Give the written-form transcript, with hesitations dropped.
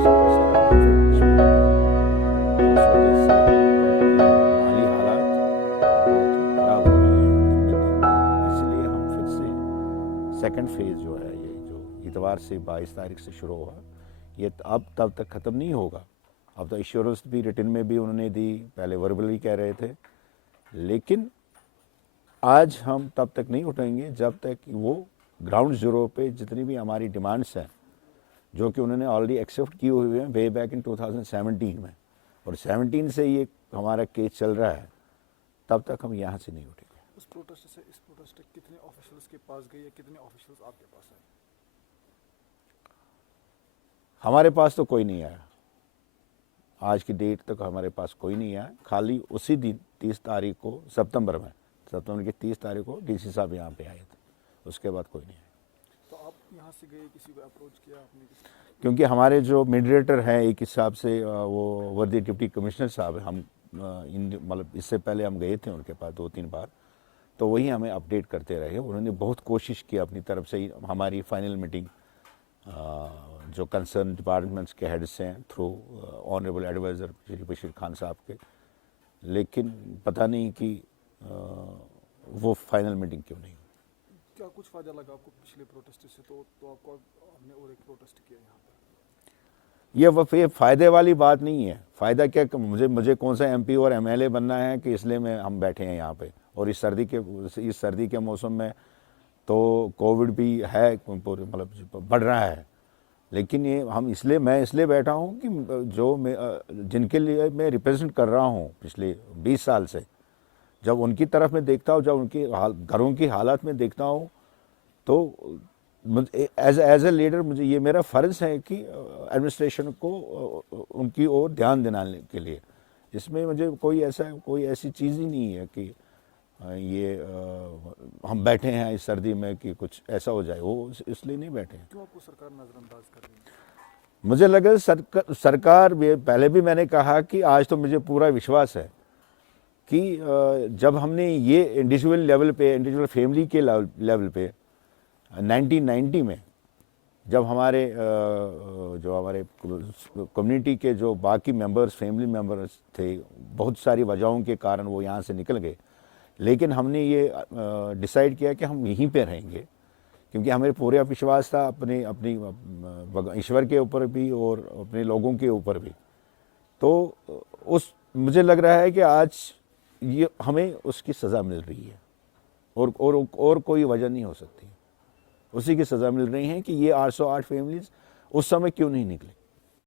Pressure pressure आता है फिर कश्मीर में, तो उस वजह से उनकी माली हालात बहुत ख़राब हो रही हैं दिन ब दिन। इसलिए हम फिर से सेकंड फेज़ जो है, ये जो इतवार से 22 तारीख से शुरू हुआ, ये अब तब तक ख़त्म नहीं होगा। अब तो एश्योरेंस भी रिटर्न में भी उन्होंने दी, पहले वर्बली कह रहे थे, लेकिन आज हम तब तक नहीं उठेंगे जब तक वो ग्राउंड ज़ीरो पे जितनी भी हमारी डिमांड्स हैं, जो कि उन्होंने ऑलरेडी एक्सेप्ट किए हुए हैं वे बैक इन 2017 में, और 17 से ये हमारा केस चल रहा है, तब तक हम यहाँ से नहीं उठेंगे। उस प्रोटेस्ट से इस प्रोटेस्ट तक कितने ऑफिशियल्स के पास गए या कितने ऑफिशियल्स आपके पास आए? हमारे पास तो कोई नहीं आया, आज की डेट तक हमारे पास कोई नहीं आया। खाली उसी दिन 30 तारीख को सितंबर की 30 तारीख को डीसी साहब यहाँ पे आए थे, उसके बाद कोई नहीं आया। तो आप यहाँ से गए, किसी को अप्रोच किया आपने? क्योंकि हमारे जो मीडिएटर हैं एक हिसाब से वो वर्दी डिप्टी कमिश्नर साहब हैं, हम मतलब इससे पहले हम गए थे उनके पास 2-3 बार, तो वही हमें अपडेट करते रहे। उन्होंने बहुत कोशिश की अपनी तरफ से ही, हमारी फाइनल मीटिंग जो कंसर्न डिपार्टमेंट्स के हेड्स हैं through honourable adviser Shri Bashir Khan sahab के, लेकिन पता नहीं कि वो फाइनल मीटिंग क्यों नहीं। क्या कुछ फ़ायदा लगा आपको पिछले प्रोटेस्ट से? तो आपको हमने और एक प्रोटेस्ट किया यहाँ पर। ये फ़ायदे वाली बात नहीं है। फ़ायदा क्या, मुझे कौन सा एमपी और एमएलए बनना है कि इसलिए हम बैठे हैं यहाँ पे, और इस सर्दी के मौसम में तो कोविड भी है, पूरे मतलब बढ़ रहा है, लेकिन मैं इसलिए बैठा हूँ कि जिनके लिए मैं रिप्रेजेंट कर रहा हूँ पिछले 20 साल से, जब उनकी तरफ में देखता हूँ, जब उनकी घरों की हालत में देखता हूँ, तो एज ए लीडर मुझे ये मेरा फ़र्ज़ है कि एडमिनिस्ट्रेशन को उनकी ओर ध्यान दिलाने के लिए। इसमें मुझे कोई ऐसी चीज़ ही नहीं है कि ये हम बैठे हैं इस सर्दी में कि कुछ ऐसा हो जाए, वो इसलिए नहीं बैठे हैं। क्यों आपको सरकार नज़रअंदाज कर रही है? मुझे लगा सरकार पहले भी मैंने कहा कि आज तो मुझे पूरा विश्वास है कि जब हमने ये इंडिविजुअल फैमिली के लेवल पे 1990 में जब हमारे कम्युनिटी के जो बाकी मेंबर्स, फैमिली मेंबर्स थे, बहुत सारी वजहों के कारण वो यहाँ से निकल गए, लेकिन हमने ये डिसाइड किया कि हम यहीं पे रहेंगे, क्योंकि हमें पूरा विश्वास था अपनी ईश्वर के ऊपर भी और अपने लोगों के ऊपर भी। तो मुझे लग रहा है कि आज ये हमें उसकी सज़ा मिल रही है, और कोई वजह नहीं हो सकती। उसी की सज़ा मिल रही है कि ये 808 फैमिलीज़ उस समय क्यों नहीं निकले।